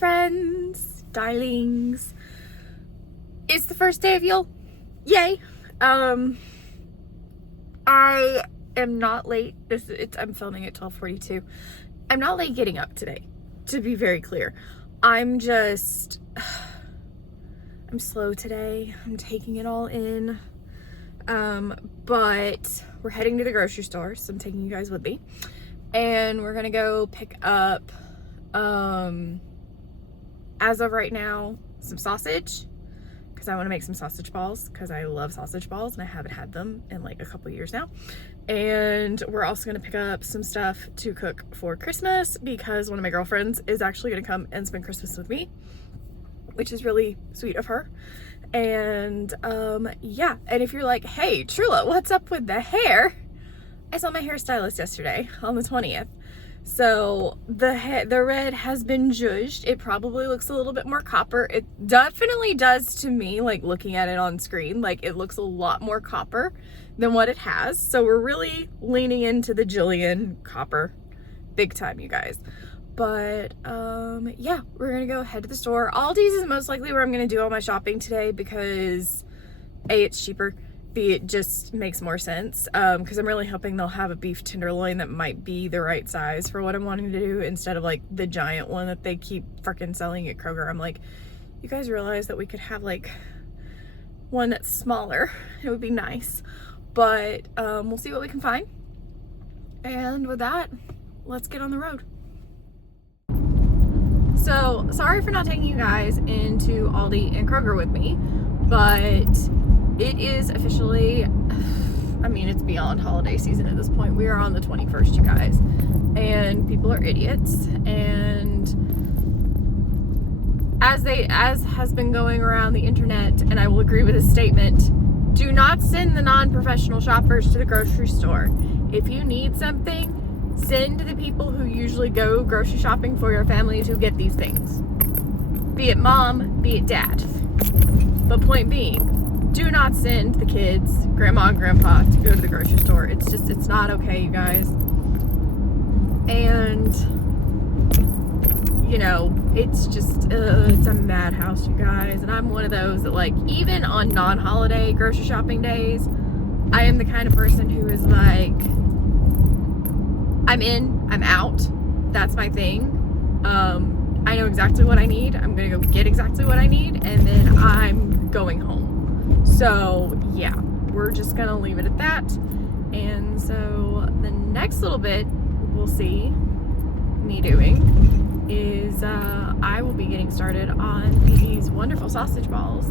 friends, darlings. It's the first day of Yule. Yay. I am not late. I'm filming at 12:42. I'm not late getting up today, to be very clear. I'm slow today. I'm taking it all in. But we're heading to the grocery store, so I'm taking you guys with me. And we're gonna go pick up, as of right now, some sausage, because I want to make some sausage balls, because I love sausage balls and I haven't had them in like a couple years now. And we're also gonna pick up some stuff to cook for Christmas, because one of my girlfriends is actually gonna come and spend Christmas with me, which is really sweet of her. And yeah, and if you're like, hey Trula, what's up with the hair? I saw my hairstylist yesterday on the 20th. So the red has been judged. It probably looks a little bit more copper. It definitely does to me, like looking at it on screen, like it looks a lot more copper than what it has. So we're really leaning into the Jillian copper big time, you guys. But yeah, we're gonna go head to the store. Aldi's is most likely where I'm gonna do all my shopping today, because A, it's cheaper, B, it just makes more sense, because I'm really hoping they'll have a beef tenderloin that might be the right size for what I'm wanting to do, instead of like the giant one that they keep freaking selling at Kroger. I'm like, you guys realize that we could have like one that's smaller? It would be nice. But we'll see what we can find. And with that, let's get on the road. So, sorry for not taking you guys into Aldi and Kroger with me, but it is officially, I mean, it's beyond holiday season at this point. We are on the 21st, you guys, and people are idiots. And as has been going around the internet, and I will agree with this statement, do not send the non-professional shoppers to the grocery store. If you need something, send the people who usually go grocery shopping for your family to get these things. Be it mom, be it dad. But point being, do not send the kids, grandma and grandpa, to go to the grocery store. It's not okay, you guys. And, you know, it's just, it's a madhouse, you guys. And I'm one of those that, like, even on non-holiday grocery shopping days, I am the kind of person who is like, I'm in, I'm out. That's my thing. I know exactly what I need. I'm gonna go get exactly what I need, and then I'm going home. So yeah, we're just gonna leave it at that. And so the next little bit we'll see me doing is I will be getting started on these wonderful sausage balls,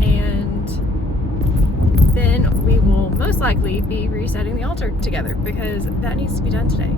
and then we will most likely be resetting the altar together, because that needs to be done today.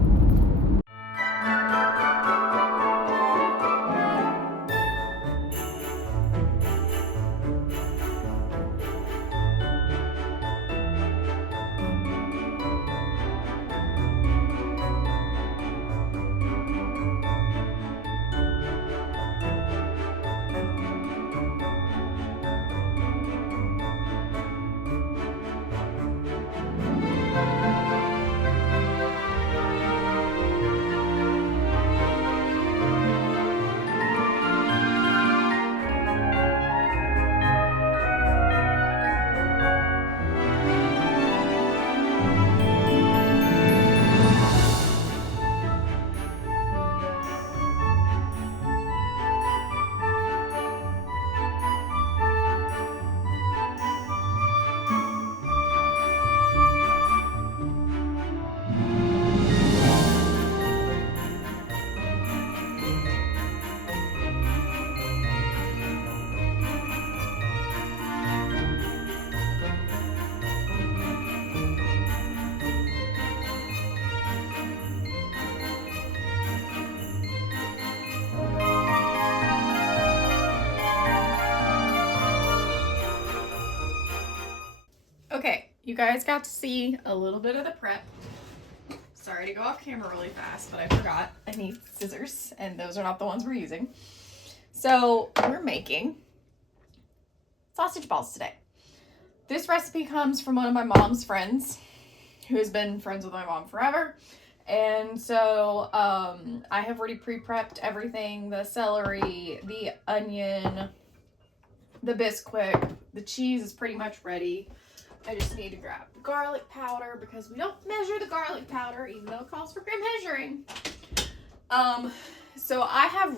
Okay, you guys got to see a little bit of the prep. Sorry to go off camera really fast, but I forgot I need scissors, and those are not the ones we're using. So we're making sausage balls today. This recipe comes from one of my mom's friends, who has been friends with my mom forever, And so I have already pre-prepped everything, the celery, the onion, the Bisquick, the cheese is pretty much ready. I just need to grab the garlic powder because we don't measure the garlic powder even though it calls for gram measuring. So I have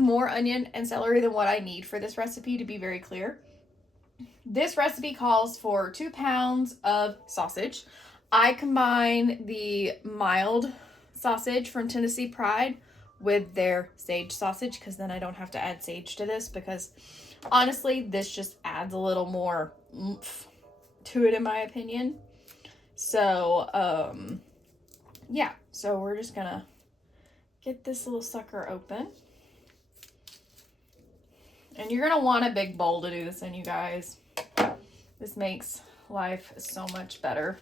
more onion and celery than what I need for this recipe, to be very clear. This recipe calls for 2 pounds of sausage. I combine the mild sausage from Tennessee Pride with their sage sausage because then I don't have to add sage to this, because honestly, this just adds a little more oomph to it in my opinion. So, yeah, so we're just gonna get this little sucker open. And you're gonna want a big bowl to do this in, you guys. This makes life so much better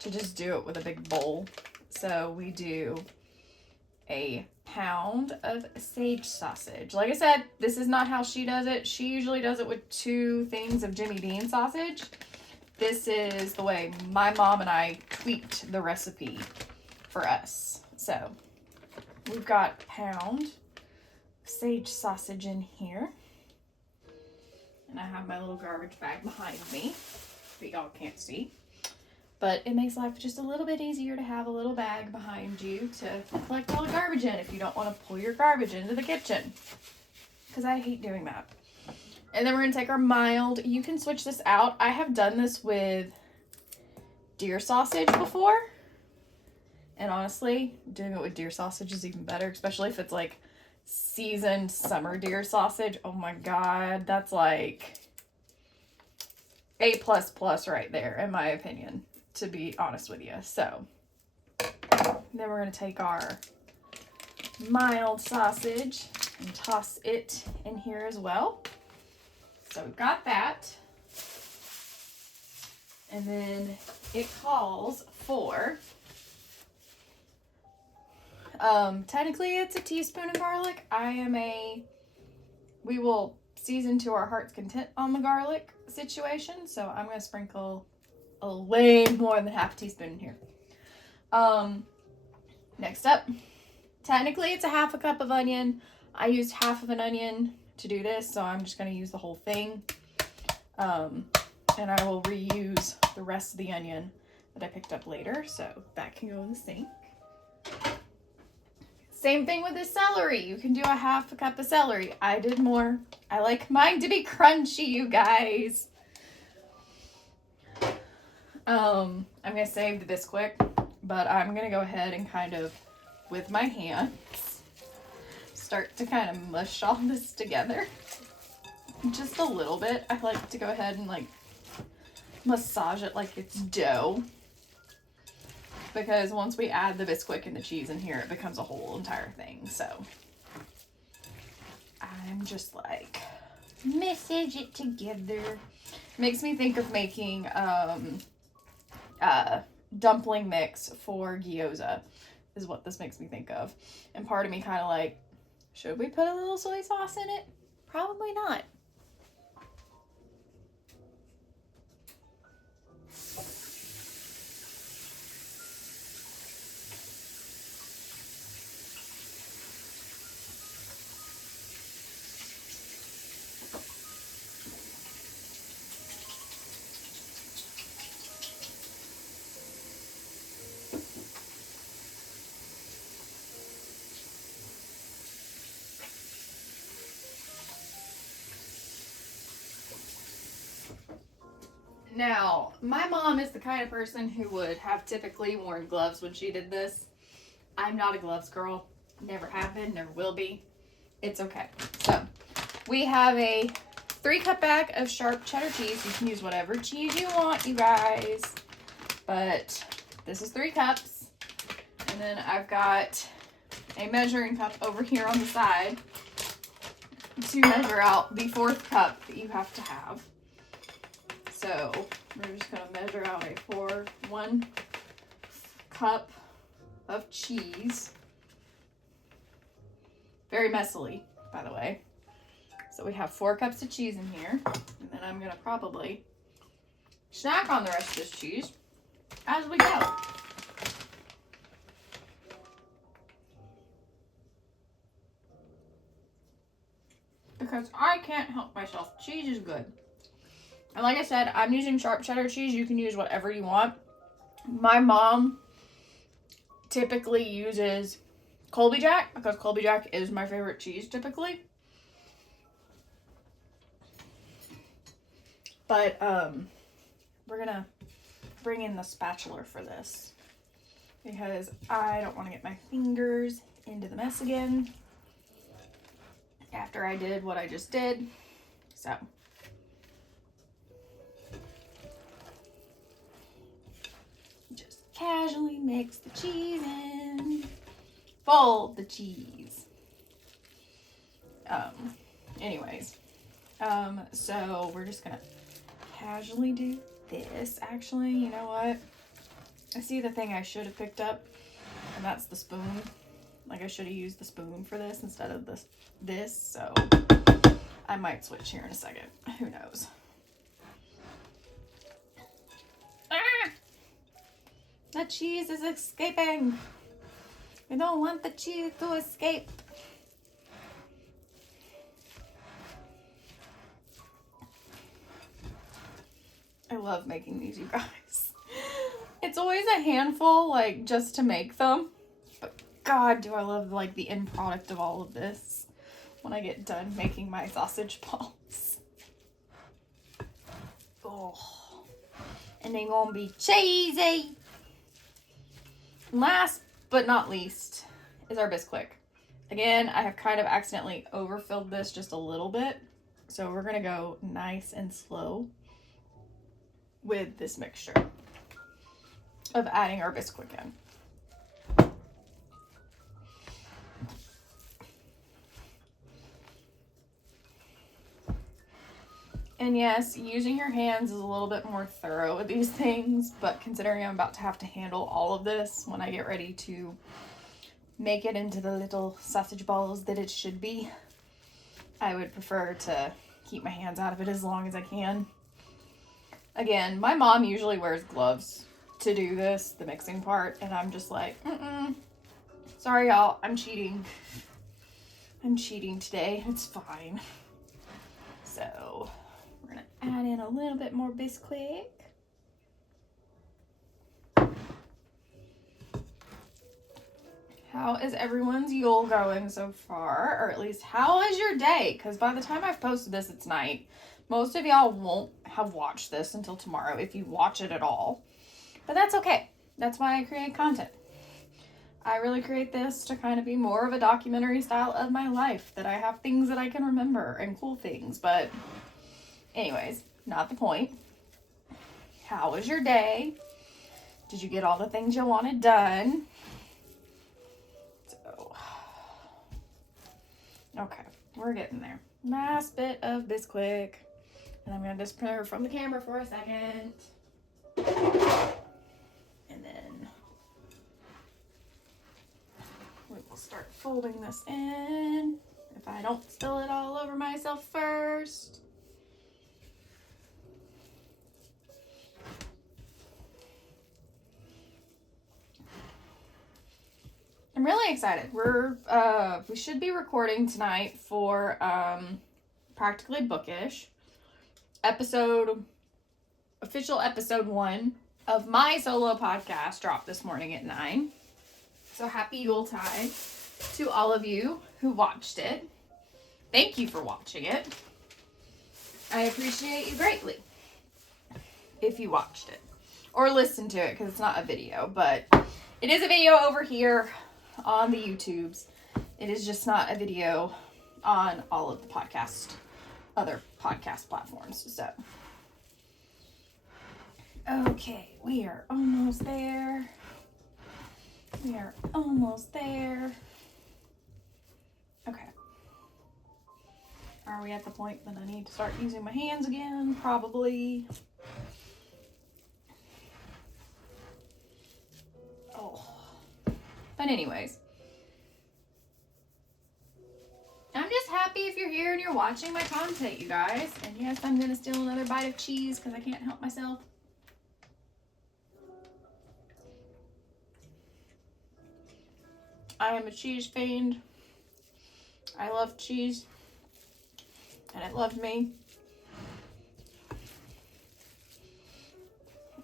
to just do it with a big bowl. So we do a pound of sage sausage. Like I said, this is not how she does it. She usually does it with 2 things of Jimmy Dean sausage. This is the way my mom and I tweaked the recipe for us. So we've got a pound of sage sausage in here. And I have my little garbage bag behind me that y'all can't see. But it makes life just a little bit easier to have a little bag behind you to collect all the garbage in if you don't want to pull your garbage into the kitchen. Because I hate doing that. And then we're going to take our mild. You can switch this out. I have done this with deer sausage before. And honestly, doing it with deer sausage is even better, especially if it's like seasoned summer deer sausage. Oh my God, that's like A++ right there, in my opinion, to be honest with you. So then we're going to take our mild sausage and toss it in here as well. So we've got that. And then it calls for, technically it's a teaspoon of garlic. We will season to our heart's content on the garlic situation. So I'm going to sprinkle a way more than half a teaspoon in here. Next up, technically it's a half a cup of onion. I used half of an onion to do this, so I'm just going to use the whole thing. And I will reuse the rest of the onion that I picked up later, so that can go in the sink. Same thing with the celery. You can do a half a cup of celery. I did more. I like mine to be crunchy, you guys. I'm going to save the Bisquick, but I'm going to go ahead and kind of, with my hands, start to kind of mush all this together. Just a little bit. I like to go ahead and like massage it like it's dough. Because once we add the Bisquick and the cheese in here, it becomes a whole entire thing. So I'm just like, massage it together. Makes me think of making dumpling mix for gyoza is what this makes me think of. And part of me kind of like, should we put a little soy sauce in it? Probably not. Now, my mom is the kind of person who would have typically worn gloves when she did this. I'm not a gloves girl. Never have been, never will be. It's okay. So, we have a 3-cup bag of Sharp Cheddar cheese. You can use whatever cheese you want, you guys. But this is 3 cups. And then I've got a measuring cup over here on the side to measure out the 4th cup that you have to have. So we're just going to measure out a 1 cup of cheese. Very messily, by the way. So we have 4 cups of cheese in here. And then I'm going to probably snack on the rest of this cheese as we go. because I can't help myself. Cheese is good. And like I said, I'm using Sharp Cheddar cheese. You can use whatever you want. My mom typically uses Colby Jack because Colby Jack is my favorite cheese typically. But we're gonna bring in the spatula for this because I don't want to get my fingers into the mess again after I did what I just did. So just casually mix the cheese in. Fold the cheese. Anyways, so we're just gonna casually do this. Actually, you know what? I see the thing I should have picked up, and that's the spoon. Like, I should have used the spoon for this instead of this, so I might switch here in a second. Who knows? Ah! The cheese is escaping. We don't want the cheese to escape. I love making these, you guys. It's always a handful, like, just to make them. But God, do I love, like, the end product of all of this when I get done making my sausage balls. Oh. And they're gonna be cheesy. Last but not least is our Bisquick. Again, I have kind of accidentally overfilled this just a little bit. So we're gonna go nice and slow with this mixture of adding our Bisquick in. And yes, using your hands is a little bit more thorough with these things, but considering I'm about to have to handle all of this when I get ready to make it into the little sausage balls that it should be, I would prefer to keep my hands out of it as long as I can. Again, my mom usually wears gloves to do this, the mixing part, and I'm just like, sorry y'all, I'm cheating. I'm cheating today, it's fine. So we're gonna add in a little bit more Bisquick. How is everyone's Yule going so far? Or at least, how is your day? Because by the time I've posted this, it's night. Most of y'all won't have watched this until tomorrow, if you watch it at all. But that's okay. That's why I create content. I really create this to kind of be more of a documentary style of my life, that I have things that I can remember and cool things. But anyways, not the point. How was your day? Did you get all the things you wanted done? So, okay, we're getting there. Last bit of Bisquick. And I'm going to disappear from the camera for a second. And then we will start folding this in. If I don't spill it all over myself first. I'm really excited. We should be recording tonight for Practically Bookish official episode 1 of my solo podcast dropped this morning at 9. So happy Yuletide to all of you who watched it. Thank you for watching it. I appreciate you greatly if you watched it or listened to it, because it's not a video, but it is a video over here on the YouTubes. It is just not a video on all of the other podcast platforms. So, okay, we are almost there. We are almost there. Okay. Are we at the point that I need to start using my hands again? Probably. Oh. But anyways. I'm just happy if you're here and you're watching my content, you guys. And yes, I'm going to steal another bite of cheese because I can't help myself. I am a cheese fiend. I love cheese. and it loved me.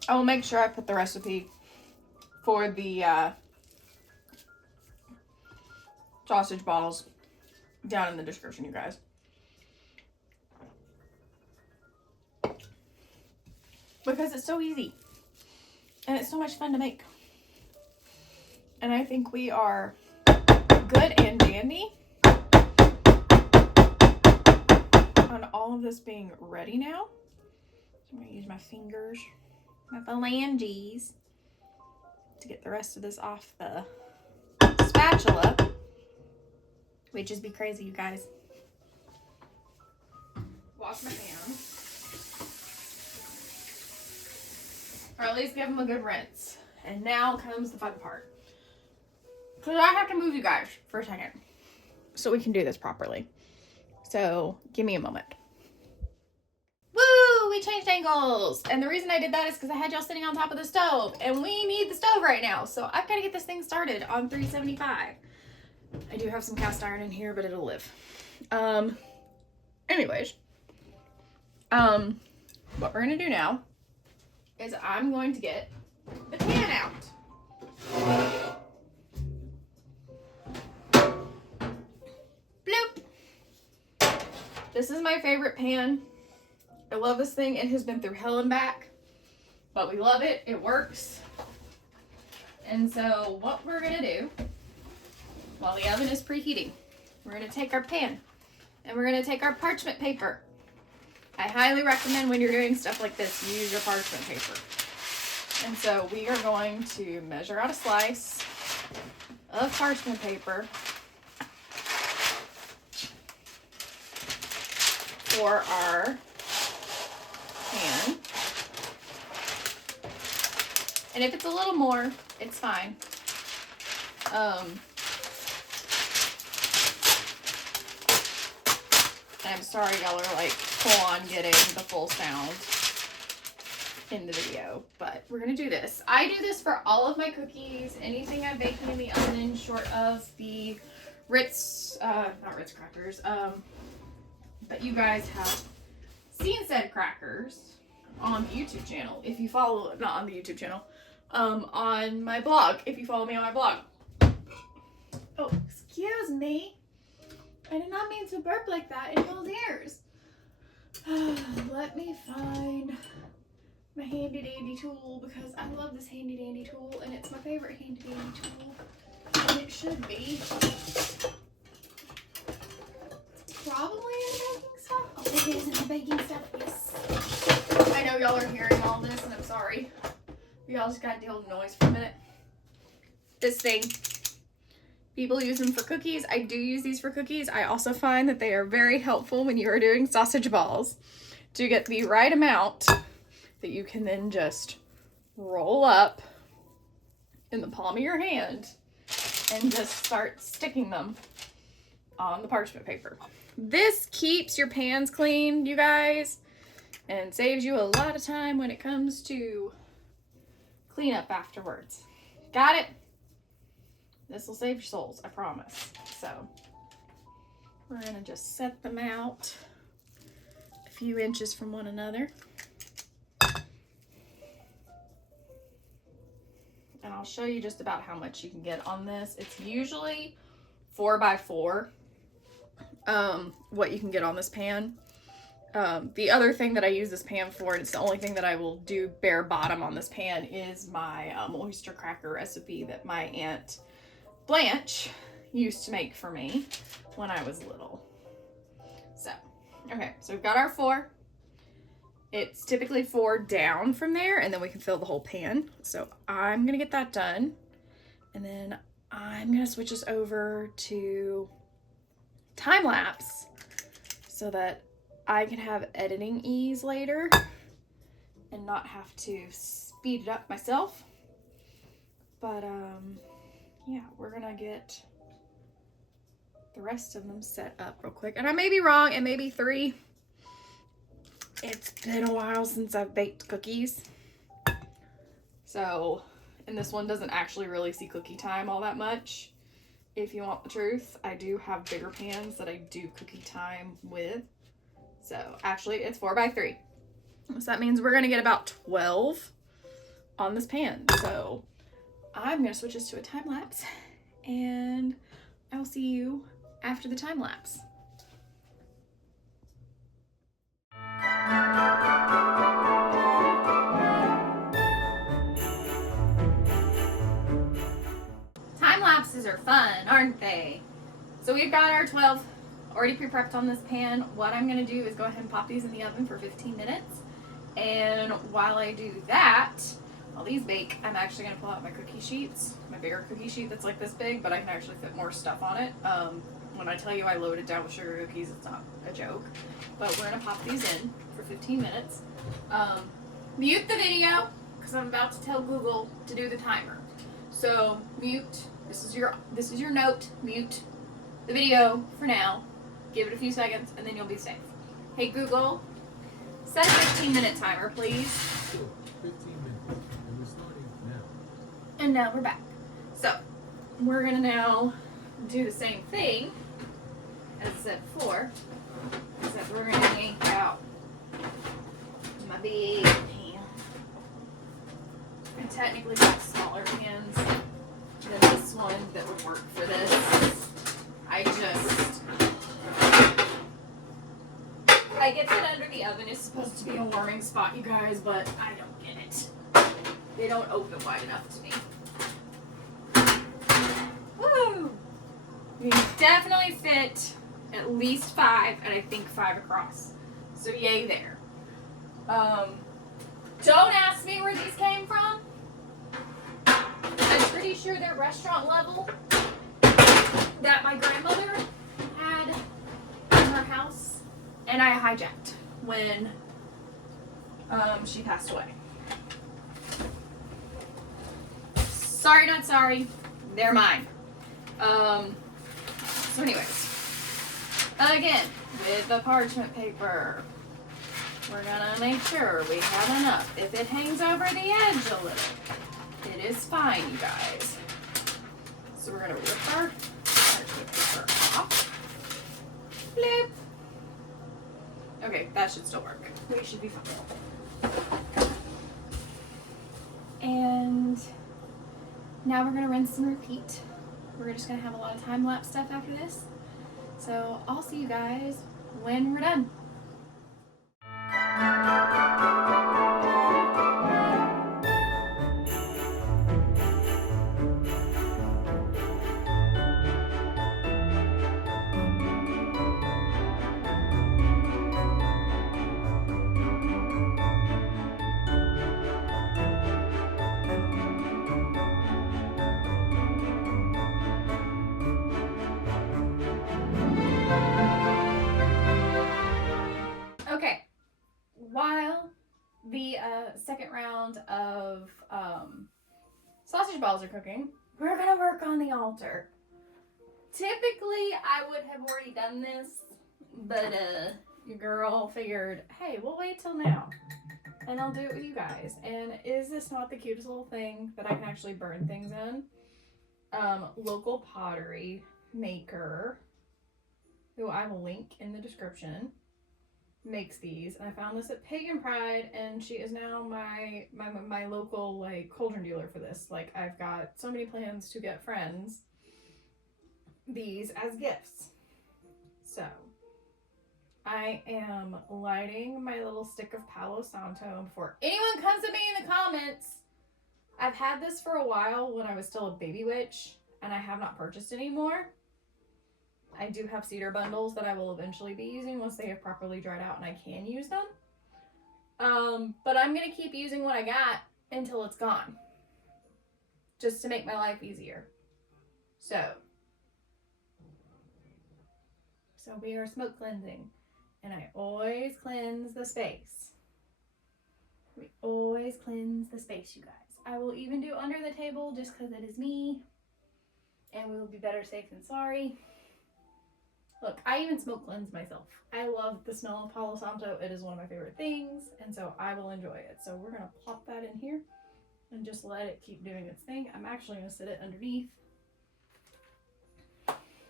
I will make sure I put the recipe for the sausage balls down in the description, you guys. Because it's so easy. And it's so much fun to make. And I think we are good and dandy on all of this being ready now. So I'm going to use my fingers, my phalanges, to get the rest of this off the spatula. Which just be crazy, you guys. Wash my hands. Or at least give them a good rinse. And now comes the fun part. Because I have to move you guys for a second so we can do this properly. So give me a moment. Woo! We changed angles. And the reason I did that is because I had y'all sitting on top of the stove. And we need the stove right now. So I've got to get this thing started on 375. I do have some cast iron in here, but it'll live. Anyways. What we're going to do now is I'm going to get the pan out. Bloop. This is my favorite pan. I love this thing. It has been through hell and back, but we love it. It works. And so what we're going to do while the oven is preheating, we're going to take our pan and we're going to take our parchment paper. I highly recommend when you're doing stuff like this, use your parchment paper. And so we are going to measure out a slice of parchment paper for our pan. And if it's a little more, it's fine. I'm sorry y'all are like full on getting the full sound in the video, but we're gonna do this. I do this for all of my cookies, anything I'm baking in the oven short of the Ritz, not Ritz crackers, but you guys have seen said crackers on the YouTube channel. If you follow, not on the YouTube channel, on my blog, if you follow me on my blog. Oh, excuse me. I did not mean to burp like that in y'all's ears. Let me find my handy dandy tool because I love this handy dandy tool and it's my favorite handy dandy tool. And it should be probably in the baking stuff. Oh, it is in the baking stuff, yes. I know y'all are hearing all this and I'm sorry. Y'all just gotta deal with the noise for a minute. This thing. People use them for cookies. I do use these for cookies. I also find that they are very helpful when you are doing sausage balls to get the right amount that you can then just roll up in the palm of your hand and just start sticking them on the parchment paper. This keeps your pans clean, you guys, and saves you a lot of time when it comes to cleanup afterwards. Got it? This will save your souls, I promise. So we're gonna just set them out a few inches from one another. And I'll show you just about how much you can get on this. It's usually 4x4, what you can get on this pan. The other thing that I use this pan for, and it's the only thing that I will do bare bottom on this pan, is my oyster cracker recipe that my Aunt Blanche used to make for me when I was little. So, okay, so we've got our 4. It's typically 4 down from there, and then we can fill the whole pan. So I'm gonna get that done, and then I'm gonna switch us over to Timelapse so that I can have editing ease later and not have to speed it up myself. But yeah, we're gonna get the rest of them set up real quick. And I may be wrong, it may be 3. It's been a while since I've baked cookies. So, and this one doesn't actually really see cookie time all that much. If you want the truth, I do have bigger pans that I do cookie time with. So actually it's 4 by 3. So that means we're gonna get about 12 on this pan. So I'm gonna switch this to a time lapse and I will see you after the time lapse. Time lapses are fun, aren't they? So we've got our 12 already pre-prepped on this pan. What I'm gonna do is go ahead and pop these in the oven for 15 minutes. And while I do that, while these bake, I'm actually gonna pull out my cookie sheets, my bigger cookie sheet that's like this big, but I can actually fit more stuff on it. When I tell you I load it down with sugar cookies, it's not a joke. But we're gonna pop these in for 15 minutes. Mute the video, because I'm about to tell Google to do the timer. So mute, this is your note, mute the video for now. Give it a few seconds and then you'll be safe. Hey Google, set a 15-minute timer, please. Sure, 15 minutes. And we're starting now. And now we're back. So we're gonna now do the same thing as I said before, except we're gonna yank out my big pan. I technically got smaller pans than this one that would work for this. I get that under the oven is supposed to be a warming spot, you guys, but I don't get it. They don't open wide enough to me. Woo! You can definitely fit at least 5, and I think 5 across. So yay there. Don't ask me where these came from. I'm pretty sure they're restaurant level that my grandmother had in her house, and I hijacked when she passed away. Sorry, not sorry. They're mine. So anyways, again, with the parchment paper, we're gonna make sure we have enough. If it hangs over the edge a little, it is fine, you guys. So we're gonna rip our parchment paper off. Flip. Okay, that should still work. We should be fine. And now we're gonna rinse and repeat. We're just gonna have a lot of time-lapse stuff after this. So I'll see you guys when we're done. Okay, while the second round of sausage balls are cooking, we're gonna work on the altar. Typically, I would have already done this, but your girl figured, hey, we'll wait till now, and I'll do it with you guys. And is this not the cutest little thing that I can actually burn things in? Local pottery maker, who I will link in the description, makes these, and I found this at Pagan Pride, and she is now my local like cauldron dealer for this. Like, I've got so many plans to get friends these as gifts. So I am lighting my little stick of Palo Santo. Before anyone comes at me in the comments, I've had this for a while when I was still a baby witch, and I have not purchased anymore. I do have cedar bundles that I will eventually be using once they have properly dried out and I can use them. But I'm going to keep using what I got until it's gone, just to make my life easier. So we are smoke cleansing, and I always cleanse the space. We always cleanse the space, you guys. I will even do under the table just because it is me, and we will be better safe than sorry. Look, I even smoke cleanse myself. I love the smell of Palo Santo. It is one of my favorite things, and so I will enjoy it. So we're gonna plop that in here and just let it keep doing its thing. I'm actually gonna sit it underneath.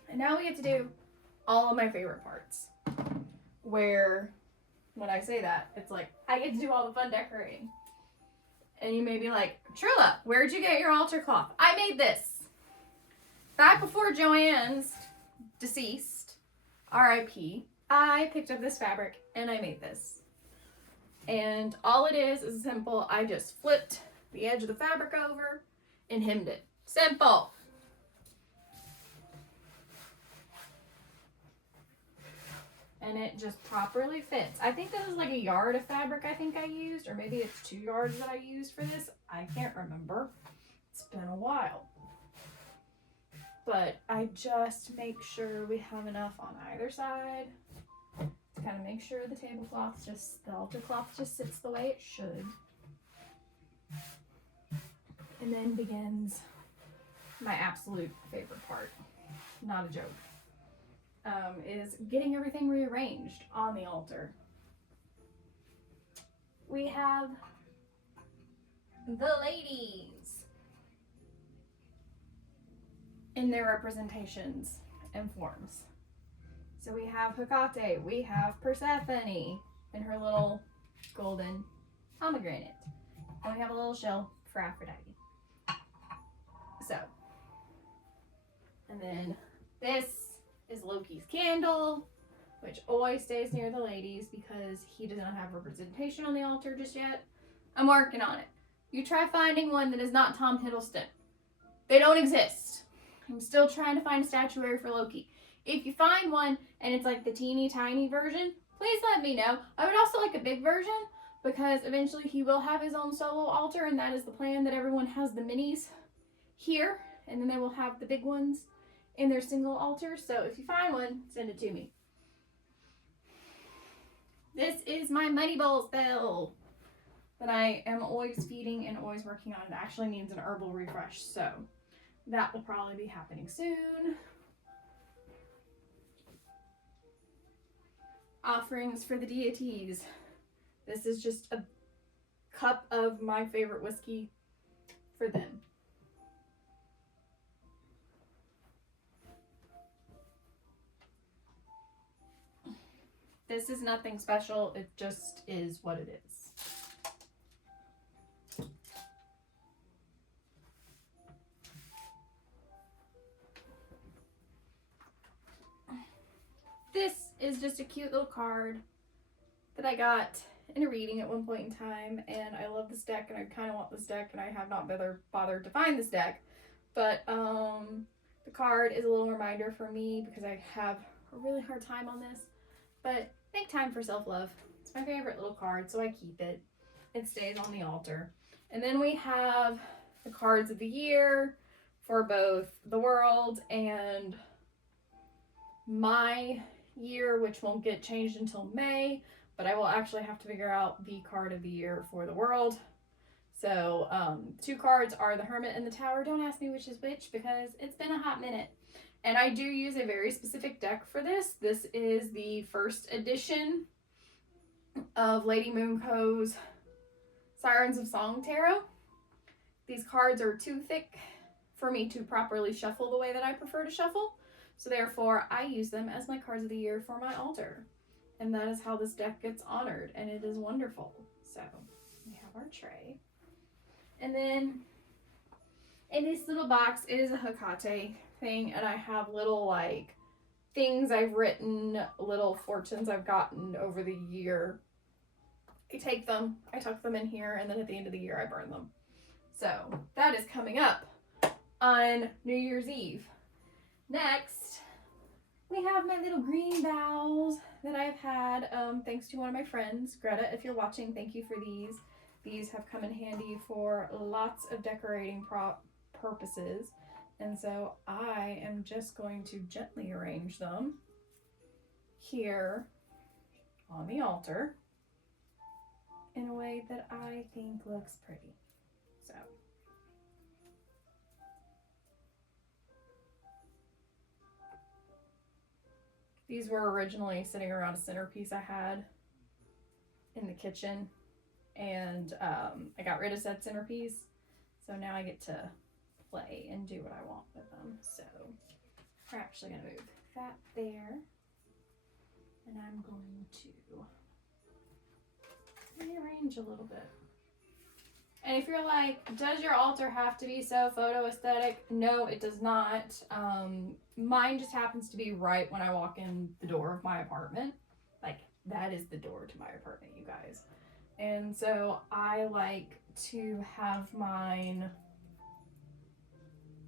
And now we get to do all of my favorite parts, where when I say that. It's like, I get to do all the fun decorating. And you may be like, Trilla, where'd you get your altar cloth? I made this. Back before Joanne's deceased, R.I.P., I picked up this fabric and I made this. And all it is simple. I just flipped the edge of the fabric over and hemmed it. Simple. And it just properly fits. I think that was like a yard of fabric I think I used, or maybe it's 2 yards that I used for this. I can't remember. It's been a while. But I just make sure we have enough on either side to kind of make sure the tablecloth the altar cloth just sits the way it should. And then begins my absolute favorite part. Not a joke. Is getting everything rearranged on the altar. We have the ladies in their representations and forms. So we have Hecate, we have Persephone in her little golden pomegranate, and we have a little shell for Aphrodite. So, and then this is Loki's candle, which always stays near the ladies because he does not have representation on the altar just yet. I'm working on it. You try finding one that is not Tom Hiddleston. They don't exist. I'm still trying to find a statuary for Loki. If you find one and it's like the teeny tiny version, please let me know. I would also like a big version because eventually he will have his own solo altar, and that is the plan, that everyone has the minis here and then they will have the big ones in their single altar. So if you find one, send it to me. This is my Muddy Bowl spell that I am always feeding and always working on. It actually needs an herbal refresh, so that will probably be happening soon. Offerings for the deities. This is just a cup of my favorite whiskey for them. This is nothing special, it just is what it is. This is just a cute little card that I got in a reading at one point in time, and I love this deck and I kind of want this deck, and I have not bothered to find this deck, but the card is a little reminder for me because I have a really hard time on this, but make time for self-love. It's my favorite little card, so I keep it. It stays on the altar. And then we have the cards of the year for both the world and my year, which won't get changed until May, but I will actually have to figure out the card of the year for the world. So 2 cards are the Hermit and the Tower. Don't ask me which is which because it's been a hot minute. And I do use a very specific deck for this. This is the first edition of Lady Moonco's Sirens of Song Tarot. These cards are too thick for me to properly shuffle the way that I prefer to shuffle. So therefore, I use them as my cards of the year for my altar. And that is how this deck gets honored, and it is wonderful. So we have our tray. And then in this little box, it is a Hecate thing, and I have little like things I've written, little fortunes I've gotten over the year. I take them, I tuck them in here, and then at the end of the year I burn them. So that is coming up on New Year's Eve. Next, we have my little green bowls that I've had thanks to one of my friends. Greta, if you're watching, thank you for these. These have come in handy for lots of decorating purposes. And so I am just going to gently arrange them here on the altar in a way that I think looks pretty. So these were originally sitting around a centerpiece I had in the kitchen, and I got rid of said centerpiece, so now I get to play and do what I want with them. So we're actually going to move that there, and I'm going to rearrange a little bit. And if you're like, does your altar have to be so photo aesthetic? No, it does not. Mine just happens to be right when I walk in the door of my apartment. Like, that is the door to my apartment, you guys. And so I like to have mine.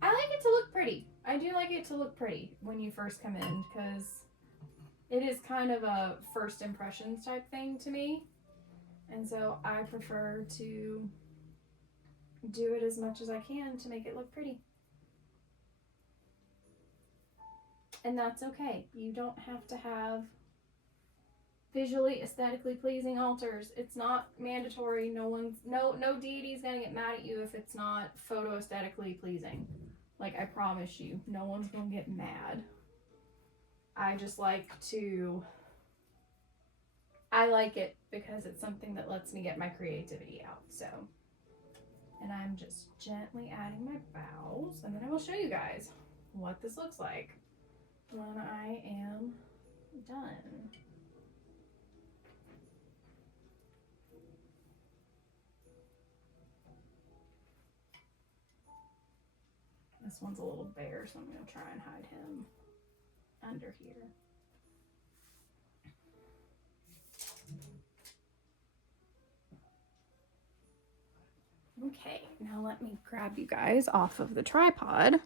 I like it to look pretty. I do like it to look pretty when you first come in, because it is kind of a first impressions type thing to me. And so I prefer to do it as much as I can to make it look pretty. And that's okay. You don't have to have visually aesthetically pleasing altars. It's not mandatory. No deity is gonna get mad at you if it's not photo aesthetically pleasing. Like, I promise you, no one's gonna get mad. I just like it because it's something that lets me get my creativity out. So, and I'm just gently adding my boughs, and then I will show you guys what this looks like when I am done. This one's a little bare, so I'm going to try and hide him under here. Okay, now let me grab you guys off of the tripod.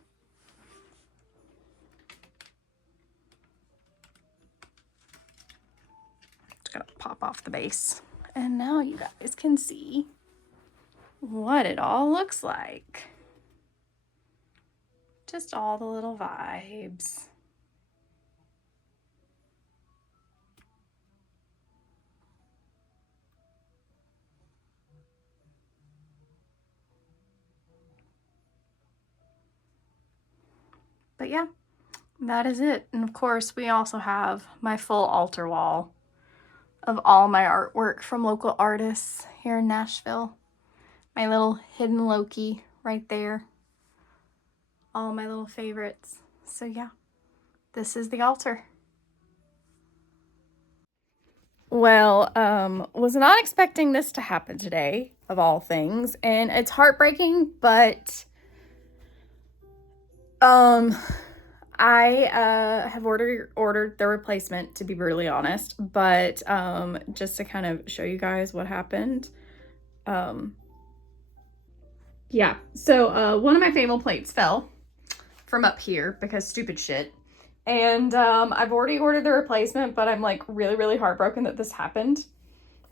Just gonna pop off the base. And now you guys can see what it all looks like. Just all the little vibes. But yeah, that is it. And of course, we also have my full altar wall of all my artwork from local artists here in Nashville. My little hidden Loki right there. All my little favorites. So yeah, this is the altar. Well, was not expecting this to happen today, of all things, and it's heartbreaking, but I have ordered the replacement, to be brutally honest, but just to kind of show you guys what happened. Yeah, so one of my Fable plates fell from up here because stupid shit. And I've already ordered the replacement, but I'm like really heartbroken that this happened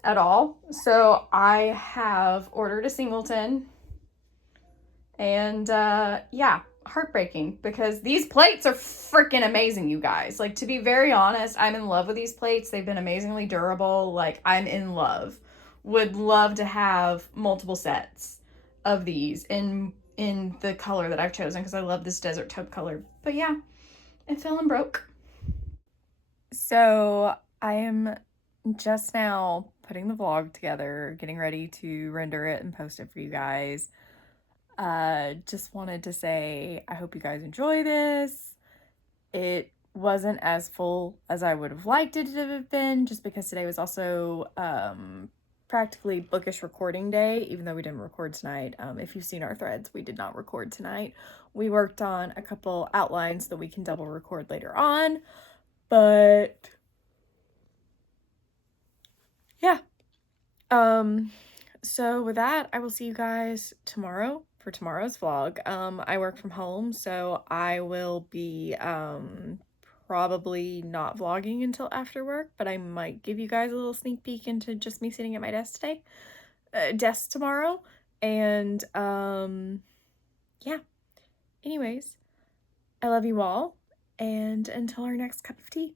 at all. So I have ordered a singleton, and yeah, heartbreaking because these plates are freaking amazing, you guys. Like, to be very honest, I'm in love with these plates. They've been amazingly durable. Like, I'm in love. Would love to have multiple sets of these in the color that I've chosen because I love this desert taupe color. But yeah, it fell and broke. So I am just now putting the vlog together, getting ready to render it and post it for you guys. Just wanted to say I hope you guys enjoy this. It wasn't as full as I would have liked it to have been, just because today was also practically bookish recording day, even though we didn't record tonight. If you've seen our threads, we did not record tonight. We worked on a couple outlines that we can double record later on, but yeah. So with that, I will see you guys tomorrow for tomorrow's vlog. I work from home, so I will be probably not vlogging until after work, but I might give you guys a little sneak peek into just me sitting at my desk tomorrow. And yeah, anyways, I love you all, and until our next cup of tea.